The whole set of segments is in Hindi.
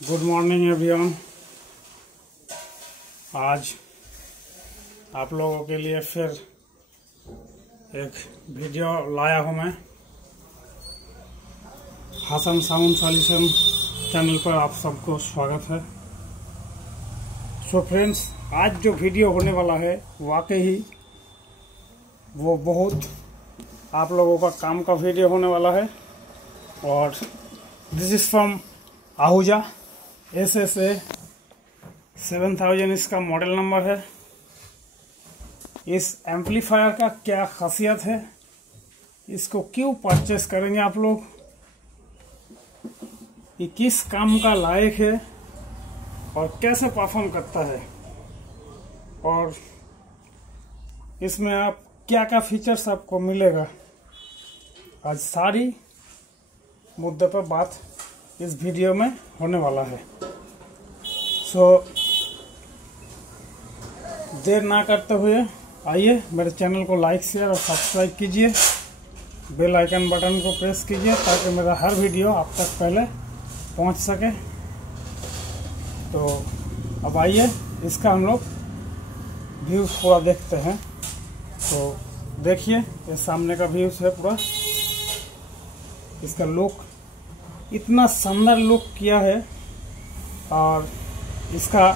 Good morning everyone. आज आप लोगों के लिए फिर एक वीडियो लाया हूं मैं। हसन साउंड सॉल्यूशन चैनल पर आप सबको स्वागत है। सो फ्रेंड्स, आज जो वीडियो होने वाला है वाकई ही वो बहुत आप लोगों का काम का वीडियो होने वाला है। और this is from Ahuja SSA 7000 इसका मॉडल नंबर है। इस एम्पलीफायर का क्या खासियत है, इसको क्यों परचेस करेंगे आप लोग, ये किस काम का लायक है और कैसे परफॉर्म करता है, और इसमें आप क्या क्या फीचर्स आपको मिलेगा, आज सारी मुद्दे पर बात इस वीडियो में होने वाला है। सो देर ना करते हुए आइए मेरे चैनल को लाइक शेयर और सब्सक्राइब कीजिए, बेल आइकन बटन को प्रेस कीजिए ताकि मेरा हर वीडियो आप तक पहले पहुंच सके। तो अब आइए इसका हम लोग व्यू पूरा देखते हैं। तो देखिए ये सामने का व्यूज है पूरा, इसका लुक इतना सुंदर लुक किया है, और इसका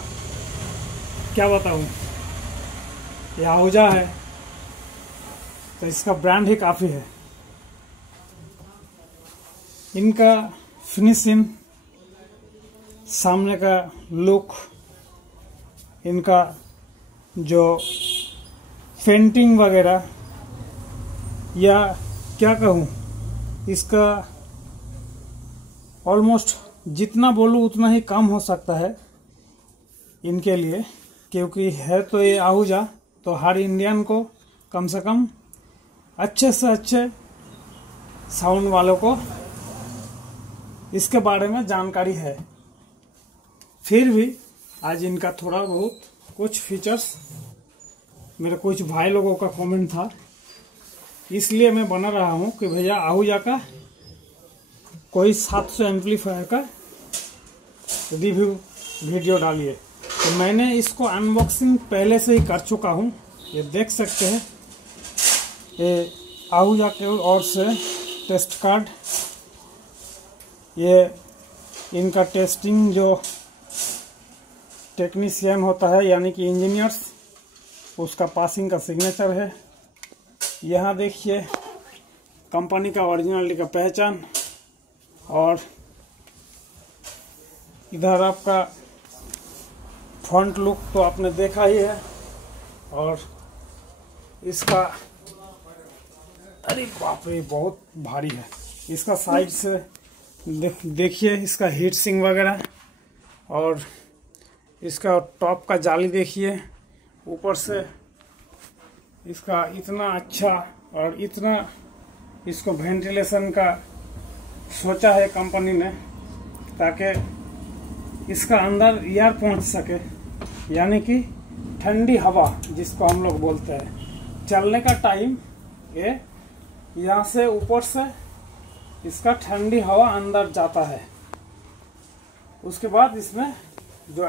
क्या बताऊं, ये आहूजा है तो इसका ब्रांड ही काफी है। इनका फिनिशिंग, सामने का लुक, इनका जो पेंटिंग वगैरह, या क्या कहूं, इसका ऑलमोस्ट जितना बोलूं उतना ही कम हो सकता है इनके लिए, क्योंकि है तो ये आहूजा, तो हर इंडियन को कम से कम अच्छे से अच्छे साउंड वालों को इसके बारे में जानकारी है। फिर भी आज इनका थोड़ा बहुत कुछ फीचर्स, मेरे कुछ भाई लोगों का कमेंट था, इसलिए मैं बना रहा हूं कि भैया आहूजा का कोई 700 एम्पलीफायर का रिव्यू वीडियो डालिए। तो मैंने इसको अनबॉक्सिंग पहले से ही कर चुका हूं, ये देख सकते हैं। ये आहूजा के ओर से टेस्ट कार्ड, ये इनका टेस्टिंग जो टेक्नीशियन होता है यानी कि इंजीनियर्स, उसका पासिंग का सिग्नेचर है। यहाँ देखिए कंपनी का ओरिजिनलिटी का पहचान, और इधर आपका फ्रंट लुक तो आपने देखा ही है, और इसका अरे बाप रे बहुत भारी है। इसका साइड से देखिए इसका हीट सिंक वगैरह, और इसका टॉप का जाली देखिए, ऊपर से इसका इतना अच्छा, और इतना इसको वेंटिलेशन का सोचा है कंपनी ने ताकि इसका अंदर एयर पहुंच सके, यानी कि ठंडी हवा जिसको हम लोग बोलते हैं। चलने का टाइम ये यहाँ से ऊपर से इसका ठंडी हवा अंदर जाता है। उसके बाद इसमें जो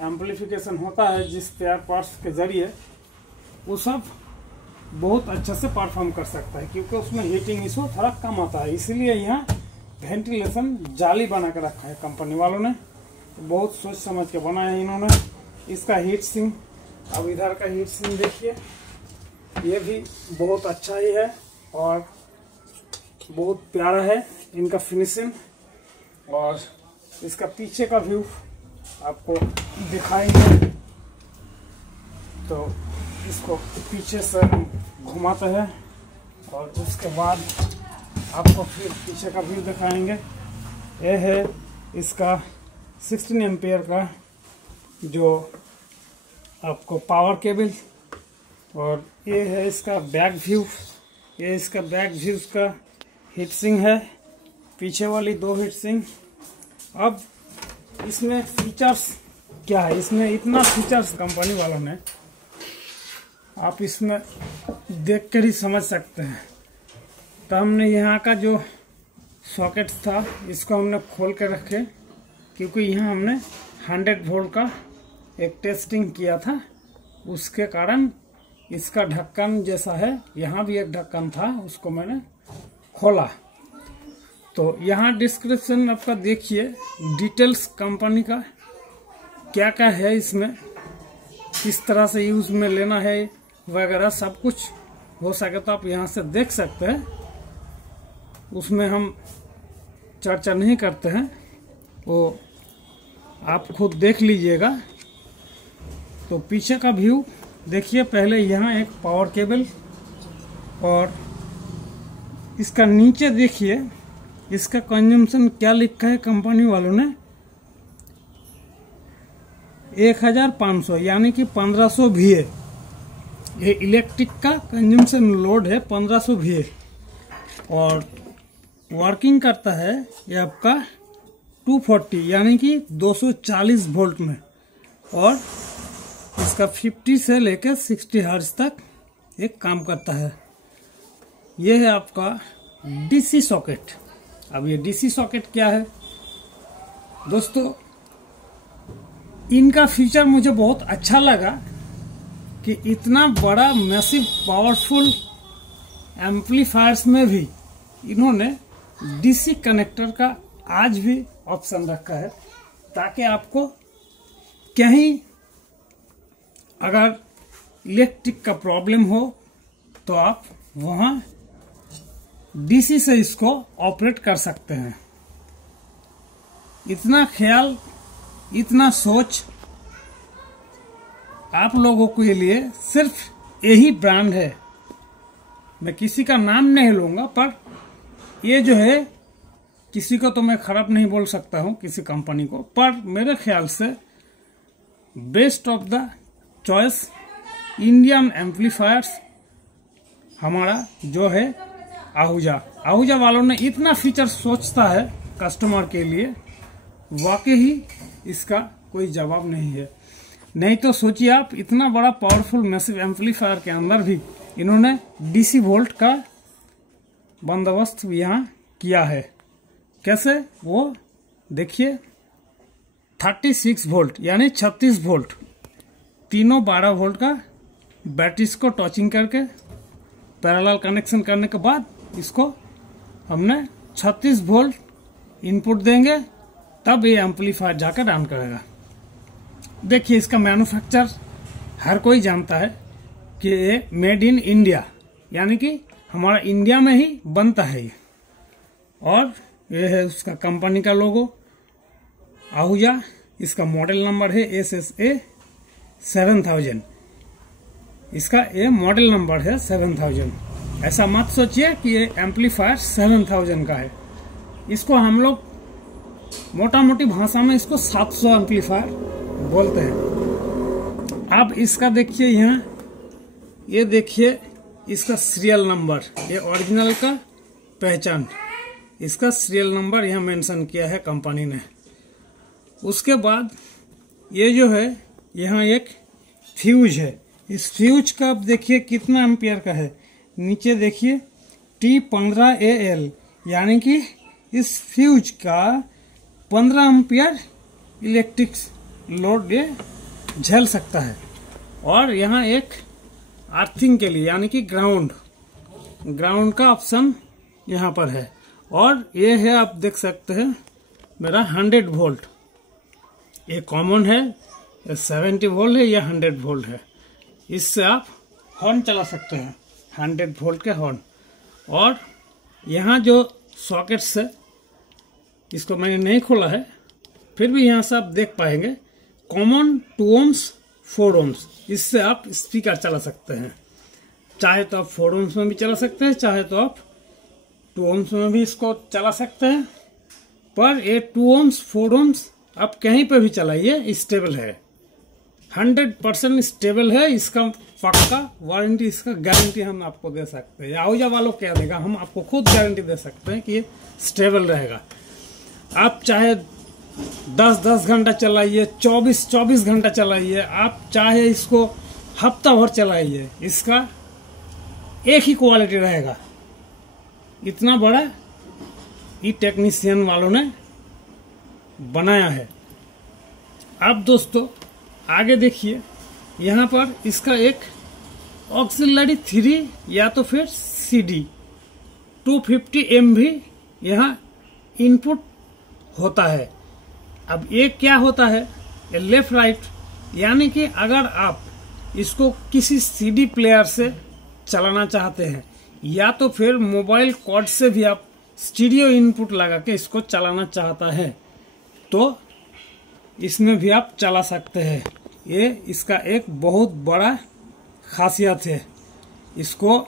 एम्पलीफिकेशन होता है जिस स्पेयर पार्ट्स के जरिए, वो सब बहुत अच्छे से परफॉर्म कर सकता है, क्योंकि उसमें हीटिंग इशू थोड़ा कम आता है। इसीलिए यहाँ वेंटिलेशन जाली बना के रखा है कंपनी वालों ने, बहुत सोच समझ के बनाया है इन्होंने। इसका हीट सिंक, अब इधर का हीट सिंक देखिए, ये भी बहुत अच्छा ही है और बहुत प्यारा है इनका फिनिशिंग। और इसका पीछे का व्यू आपको दिखाएंगे, तो इसको पीछे से घुमाते हैं और उसके बाद आपको फिर पीछे का व्यू दिखाएंगे। ये है इसका 16 एम्पियर का जो आपको पावर केबल, और ये है इसका बैक व्यू। ये इसका बैक व्यू का हीट सिंक है, पीछे वाली 2 हीट सिंक। अब इसमें फीचर्स क्या है, इसमें इतना फीचर्स कंपनी वालों ने, आप इसमें देख कर ही समझ सकते हैं। तो हमने यहाँ का जो सॉकेट था इसको हमने खोल के रखे, क्योंकि यहाँ हमने 100 वोल्ट का एक टेस्टिंग किया था, उसके कारण इसका ढक्कन जैसा है, यहाँ भी एक ढक्कन था, उसको मैंने खोला। तो यहाँ डिस्क्रिप्शन आपका देखिए, डिटेल्स कंपनी का क्या क्या है, इसमें किस तरह से यूज में लेना है वगैरह सब कुछ हो सके तो आप यहाँ से देख सकते हैं। उसमें हम चर्चा नहीं करते हैं, वो आप खुद देख लीजिएगा। तो पीछे का व्यू देखिए। पहले यहाँ एक पावर केबल, और इसका नीचे देखिए इसका कंजम्पशन क्या लिखा है कंपनी वालों ने, 1500 यानी कि 1500 VA। ये इलेक्ट्रिक का कंजम्पशन लोड है 1500 VA, और वर्किंग करता है ये आपका 240 यानी कि 240 वोल्ट में, और इसका 50 से लेकर 60 हर्ट्ज तक एक काम करता है। ये है आपका डीसी सॉकेट। अब ये डीसी सॉकेट क्या है दोस्तों, इनका फीचर मुझे बहुत अच्छा लगा कि इतना बड़ा मैसिव पावरफुल एम्पलीफायर्स में भी इन्होंने डीसी कनेक्टर का आज भी ऑप्शन रखा है, ताकि आपको कहीं अगर इलेक्ट्रिक का प्रॉब्लम हो तो आप वहां डीसी से इसको ऑपरेट कर सकते हैं। इतना ख्याल, इतना सोच आप लोगों के लिए सिर्फ यही ब्रांड है। मैं किसी का नाम नहीं लूंगा, पर ये जो है, किसी को तो मैं खराब नहीं बोल सकता हूं, किसी कंपनी को, पर मेरे ख्याल से best of the choice Indian amplifiers हमारा जो है आहूजा वालों ने इतना फीचर सोचता है कस्टमर के लिए, वाकई ही इसका कोई जवाब नहीं है। नहीं तो सोचिए आप, इतना बड़ा पावरफुल मैसिव एम्पलीफायर के अंदर भी इन्होंने डीसी वोल्ट का बंदोबस्त यहाँ किया है। कैसे, वो देखिए, 36 वोल्ट यानी 36 वोल्ट, तीनों 12 वोल्ट का बैटरीज को टचिंग करके पैरेलल कनेक्शन करने के बाद इसको हमने 36 वोल्ट इनपुट देंगे, तब ये एम्पलीफायर जाकर रन करेगा। देखिए, इसका मैन्युफैक्चर हर कोई जानता है कि ये मेड इन इंडिया, यानी कि हमारा इंडिया में ही बनता है ये। और ये है उसका कंपनी का लोगो आहूजा। इसका मॉडल नंबर है SSA 7000। इसका ये मॉडल नंबर है 7000। ऐसा मत सोचिए कि ये एम्पलीफायर 7000 का है। इसको हम लोग मोटा मोटी भाषा में इसको 700 एम्पलीफायर बोलते हैं। आप इसका देखिए, यहाँ ये देखिए इसका सीरियल नंबर, ये ओरिजिनल का पहचान, इसका सीरियल नंबर यहाँ मेंशन किया है कंपनी ने। उसके बाद ये जो है, यहाँ एक फ्यूज है। इस फ्यूज का आप देखिए कितना एम्पियर का है। नीचे देखिए T15AL, यानी कि इस फ्यूज का 15 एम्पियर इलेक्ट्रिक लोड ये झेल सकता है। और यहाँ एक अर्थिंग के लिए, यानी कि ग्राउंड का ऑप्शन यहाँ पर है। और ये है, आप देख सकते हैं, मेरा 100 वोल्ट, ये कॉमन है, 70 वोल्ट है या 100 वोल्ट है। इससे आप हॉर्न चला सकते हैं, 100 वोल्ट के हॉर्न। और यहाँ जो सॉकेट्स है, इसको मैंने नहीं खोला है, फिर भी यहाँ से आप देख पाएंगे, कॉमन 2 ohms 4 ohms, इससे आप स्पीकर चला सकते हैं। चाहे तो आप 4 ohms में भी चला सकते हैं, चाहे तो आप 2 ohms में भी इसको चला सकते हैं। पर ये 2 ohms 4 ohms आप कहीं पे भी चलाइए, स्टेबल है, 100% स्टेबल है। इसका पक्का वारंटी, इसका गारंटी हम आपको दे सकते हैं। आहूजा वालों क्या देगा, हम आपको खुद गारंटी दे सकते हैं कि ये स्टेबल रहेगा। आप चाहे 10-10 घंटा चलाइए, 24-24 घंटा चलाइए, आप चाहे इसको हफ्ता भर चलाइए, इसका एक ही क्वालिटी रहेगा। इतना बड़ा ई टेक्नीशियन वालों ने बनाया है। अब दोस्तों आगे देखिए, यहाँ पर इसका एक ऑक्सिलरी 3 या तो फिर CD 250 MB यहाँ इनपुट होता है। अब ये क्या होता है, ये लेफ्ट राइट, यानी कि अगर आप इसको किसी CD प्लेयर से चलाना चाहते हैं या तो फिर मोबाइल कॉर्ड से भी आप स्टीरियो इनपुट लगा के इसको चलाना चाहता है तो इसमें भी आप चला सकते हैं। ये इसका एक बहुत बड़ा खासियत है। इसको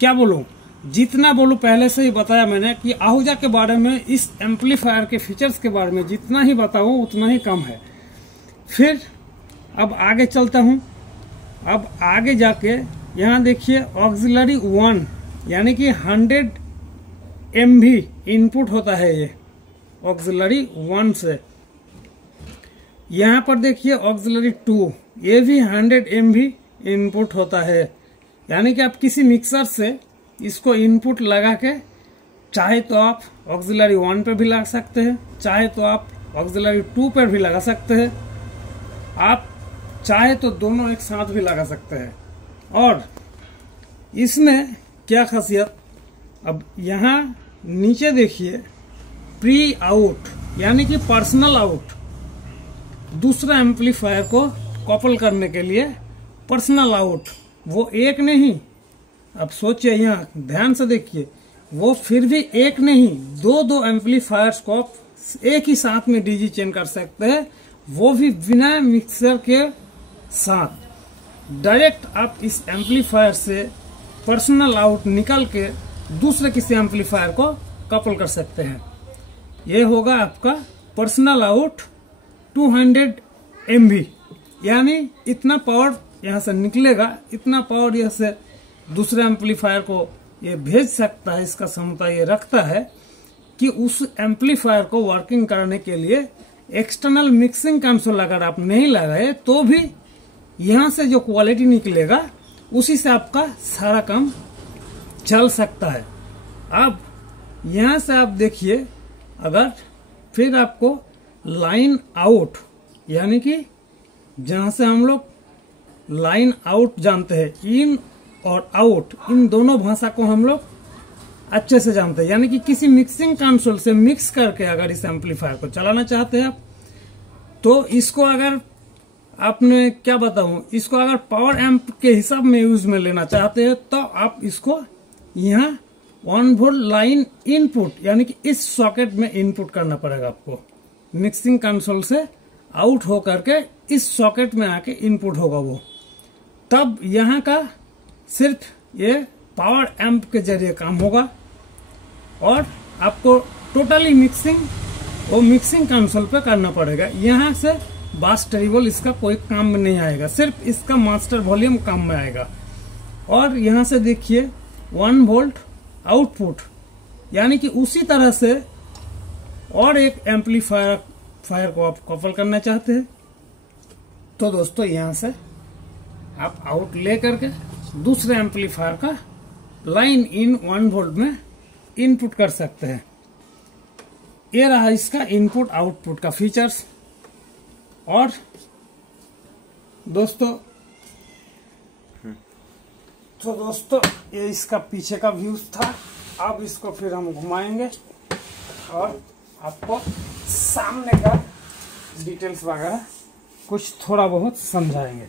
क्या बोलूं, जितना बोलूं पहले से ही बताया मैंने कि आहूजा के बारे में, इस एम्पलीफायर के फीचर्स के बारे में जितना ही बताऊं उतना ही कम है। फिर अब आगे चलता हूं। अब आगे जाके यहाँ देखिए ऑक्सिलरी 1 यानी कि 100 MB इनपुट होता है ये ऑक्सिलरी 1 से। यहाँ पर देखिए ऑक्सिलरी 2, ये भी 100 MB इनपुट होता है, यानी कि आप किसी मिक्सर से इसको इनपुट लगा के चाहे तो आप ऑक्सिलरी 1 पे भी लगा सकते हैं, चाहे तो आप ऑक्सिलरी 2 पर भी लगा सकते हैं, आप चाहे तो दोनों एक साथ भी लगा सकते हैं। और इसमें क्या खासियत, अब यहाँ नीचे देखिए प्री आउट यानी कि पर्सनल आउट, दूसरा एम्पलीफायर को कपल करने के लिए पर्सनल आउट, वो एक नहीं, अब सोचिए यहाँ ध्यान से देखिए, वो फिर भी एक नहीं दो एम्पलीफायर्स को एक ही साथ में डीजी चेन कर सकते हैं, वो भी बिना मिक्सर के साथ। डायरेक्ट आप इस एम्पलीफायर से पर्सनल आउट निकल के दूसरे किसी एम्पलीफायर को कपल कर सकते हैं। ये होगा आपका पर्सनल आउट 200 MB, यानी इतना पावर यहाँ से निकलेगा, इतना पावर यहाँ से दूसरे एम्पलीफायर को ये भेज सकता है। इसका क्षमता ये रखता है कि उस एम्पलीफायर को वर्किंग करने के लिए एक्सटर्नल मिक्सिंग कंसोल अगर आप नहीं लगाए तो भी यहाँ से जो क्वालिटी निकलेगा उसी से आपका सारा काम चल सकता है। अब यहाँ से आप देखिए, अगर फिर आपको लाइन आउट यानी कि जहाँ से हम लोग लाइन आउट जानते हैं, इन और आउट, इन दोनों भाषा को हम लोग अच्छे से जानते हैं, यानी कि किसी मिक्सिंग कंसोल से मिक्स करके अगर इस एम्पलीफायर को चलाना चाहते हैं आप, तो इसको अगर आपने क्या बताऊं, इसको अगर पावर एम्प के हिसाब में यूज में लेना चाहते हैं तो आप इसको यहाँ 1 वोल्ट लाइन इनपुट यानी कि इस सॉकेट में इनपुट करना पड़ेगा आपको। मिक्सिंग कंसोल से आउट हो करके इस सॉकेट में आके इनपुट होगा वो, तब यहाँ का सिर्फ ये पावर एम्प के जरिए काम होगा और आपको टोटली मिक्सिंग वो मिक्सिंग कंसोल पे करना पड़ेगा। यहाँ से बास टेरिबल इसका कोई काम में नहीं आएगा, सिर्फ इसका मास्टर वॉल्यूम काम में आएगा। और यहाँ से देखिए 1 वोल्ट आउटपुट, यानी कि उसी तरह से और एक एम्पलीफायर को आप कपल करना चाहते हैं तो दोस्तों यहाँ से आप आउट ले करके दूसरे एम्पलीफायर का लाइन इन 1 वोल्ट में इनपुट कर सकते हैं। ये रहा इसका इनपुट आउटपुट का फीचर्स। और दोस्तों ये इसका पीछे का व्यूज था। अब इसको फिर हम घुमाएंगे और आपको सामने का डिटेल्स वगैरह कुछ थोड़ा बहुत समझाएंगे।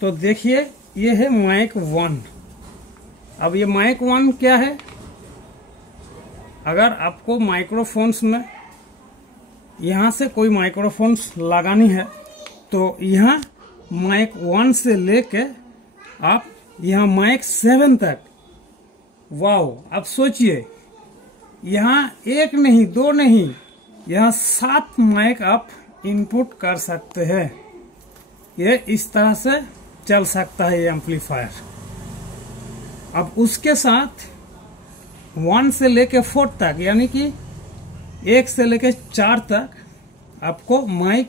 तो देखिए ये है माइक 1। अब ये माइक 1 क्या है, अगर आपको माइक्रोफोन्स में यहाँ से कोई माइक्रोफोन्स लगानी है तो यहाँ माइक 1 से लेके आप यहाँ माइक 7 तक, वाओ, आप सोचिए यहाँ 1 नहीं 2 नहीं, यहाँ 7 माइक आप इनपुट कर सकते हैं। ये इस तरह से चल सकता है ये एम्पलीफायर। अब उसके साथ 1 से लेके 4 तक, यानी कि 1 से लेके 4 तक आपको माइक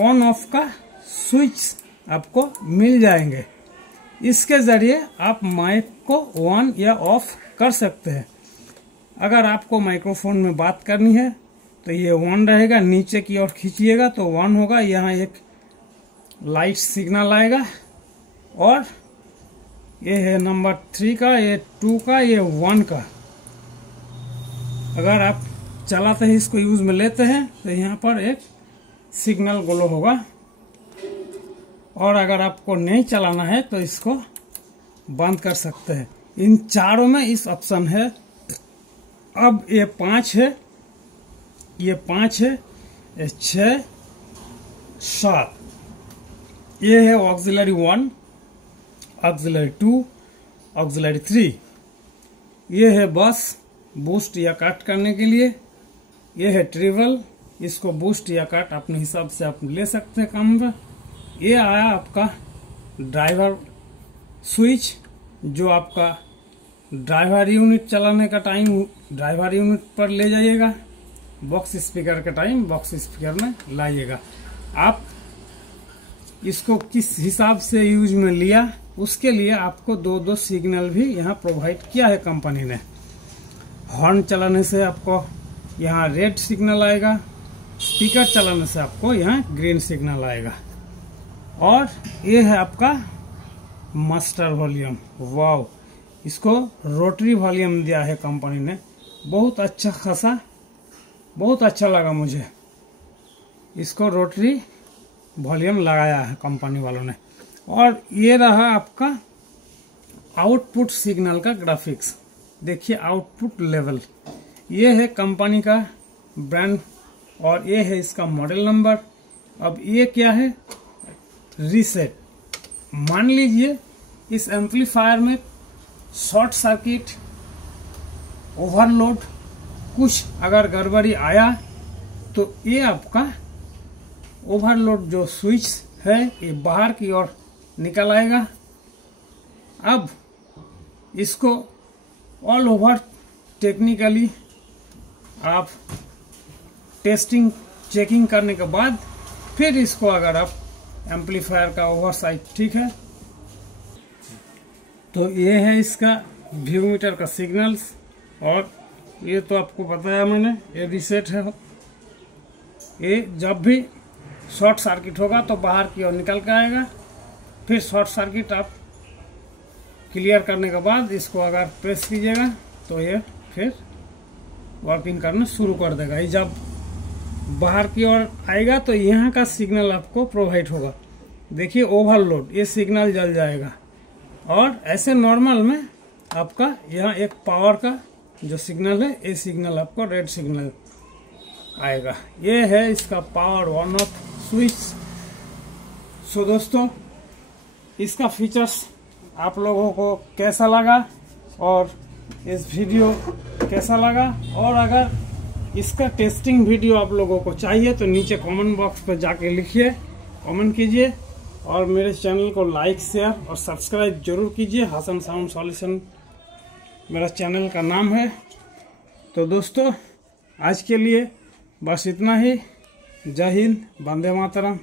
ऑन ऑफ का स्विच आपको मिल जाएंगे। इसके जरिए आप माइक को ऑन या ऑफ कर सकते हैं। अगर आपको माइक्रोफोन में बात करनी है तो ये 1 रहेगा, नीचे की ओर खींचिएगा तो 1 होगा। यहाँ एक लाइट सिग्नल आएगा और ये है नंबर 3 का, ये 2 का, ये 1 का। अगर आप चलाते हैं इसको यूज में लेते हैं तो यहाँ पर एक सिग्नल ग्लो होगा, और अगर आपको नहीं चलाना है तो इसको बंद कर सकते हैं। इन चारों में इस ऑप्शन है। अब ये 5 है, ये 5 है, ये 6, 7। ये है ऑक्सिलरी 1, ऑक्सिलरी 2, ऑक्सिलरी 3। ये है बस बूस्ट या कट करने के लिए। ये है ट्रिबल, इसको बूस्ट या कट अपने हिसाब से आप ले सकते हैं काम पर। ये आया आपका ड्राइवर स्विच, जो आपका ड्राइवर यूनिट चलाने का टाइम ड्राइवर यूनिट पर ले जाइएगा, बॉक्स स्पीकर का टाइम बॉक्स स्पीकर में लाइएगा। आप इसको किस हिसाब से यूज में लिया उसके लिए आपको 2-2 सिग्नल भी यहाँ प्रोवाइड किया है कंपनी ने। हॉर्न चलाने से आपको यहाँ रेड सिग्नल आएगा, स्पीकर चलाने से आपको यहाँ ग्रीन सिग्नल आएगा। और ये है आपका मास्टर वॉल्यूम। वाव, इसको रोटरी वॉल्यूम दिया है कंपनी ने, बहुत अच्छा खासा, बहुत अच्छा लगा मुझे। इसको रोटरी वॉल्यूम लगाया है कंपनी वालों ने। और ये रहा आपका आउटपुट सिग्नल का ग्राफिक्स। देखिए आउटपुट लेवल, ये है कंपनी का ब्रांड और ये है इसका मॉडल नंबर। अब ये क्या है, रीसेट। मान लीजिए इस एम्पलीफायर में शॉर्ट सर्किट, ओवरलोड, कुछ अगर गड़बड़ी आया तो ये आपका ओवरलोड जो स्विच है ये बाहर की ओर निकल आएगा। अब इसको ऑल ओवर टेक्निकली आप टेस्टिंग चेकिंग करने के बाद फिर इसको अगर आप एम्पलीफायर का ओवरसाइट ठीक है तो ये है इसका व्यू मीटर का सिग्नल्स। और ये तो आपको बताया मैंने, ये रीसेट है। ये जब भी शॉर्ट सर्किट होगा तो बाहर की ओर निकल के आएगा। फिर शॉर्ट सर्किट आप क्लियर करने के बाद इसको अगर प्रेस कीजिएगा तो ये फिर वर्किंग करना शुरू कर देगा। ये जब बाहर की ओर आएगा तो यहाँ का सिग्नल आपको प्रोवाइड होगा। देखिए ओवरलोड, ये सिग्नल जल जाएगा। और ऐसे नॉर्मल में आपका यहाँ एक पावर का जो सिग्नल है, ये सिग्नल आपको रेड सिग्नल आएगा। ये है इसका पावर ऑन ऑफ स्विच। सो दोस्तों, इसका फीचर्स आप लोगों को कैसा लगा और इस वीडियो कैसा लगा, और अगर इसका टेस्टिंग वीडियो आप लोगों को चाहिए तो नीचे कमेंट बॉक्स पर जाके लिखिए, कमेंट कीजिए। और मेरे चैनल को लाइक, शेयर और सब्सक्राइब जरूर कीजिए। हसन साउंड सॉल्यूशन मेरा चैनल का नाम है। तो दोस्तों, आज के लिए बस इतना ही। जय हिंद, वंदे मातरम।